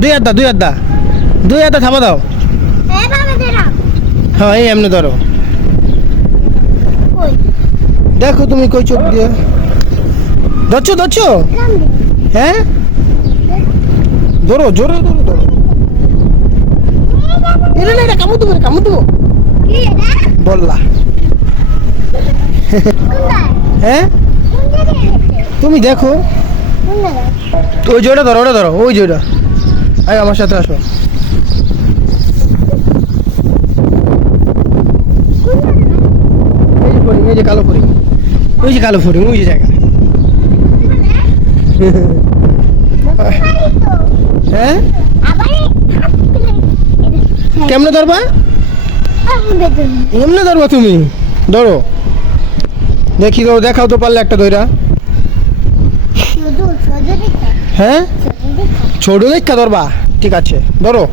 দুই হাত দা, দুই হাত দা, দুই হাতে থাপা দাও। হ্যাঁ এই এমনি ধরো। দেখো তুমি কই চোখ দিয়ে ধরছো ধরছো। হ্যাঁ ধরো, জোরে ধরো ধরো। এটা না, এটা কামড় দেবো, কামড় দেবো বললা। হ্যাঁ তুমি দেখো, ওই জোড়া ধরো, ওটা ধরো, ওই জোড়া। আয় আমার সাথে আসো। এই যে ফড়িং, এই যে কালো ফড়িং, ওই যে কালো ফড়িং, ওই যে জায়গা। হ্যাঁ কেমনে ধরবা? এমনি ধরবা তুমি, ধরো দেখি তো, দেখাও তো পারলে একটা দইরা। হ্যাঁ ছোট দেখা ধরবা, ঠিক আছে ধরো।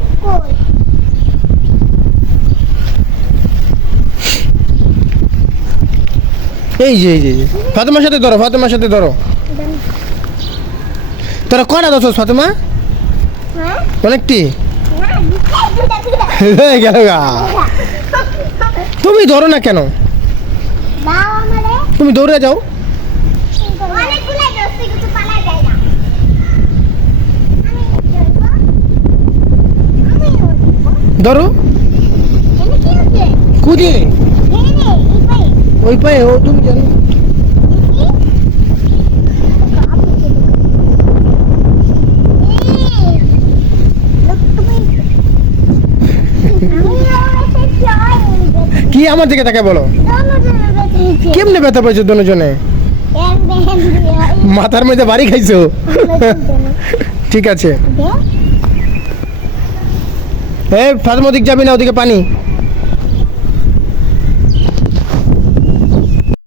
এই যে এই যে ফাতেমার সাথে ধরো, ফাতেমার সাথে ধরো। তোরা কটা ধরছো ফাতেমা? অনেকটি গেল গা। তুমি ধরো না কেন? তুমি দৌড়ে যাও। ধরো কুদি ওই পায়ে, ও তুমি জানো। কি আমার দিকে তাকে বলো, কেমনে ব্যথা পাইছো দুজনে? মাথার মধ্যে বাড়ি খাইছো? ঠিক আছে। এই ফাতেমা ওদিকে যাবি না, ওদিকে পানি।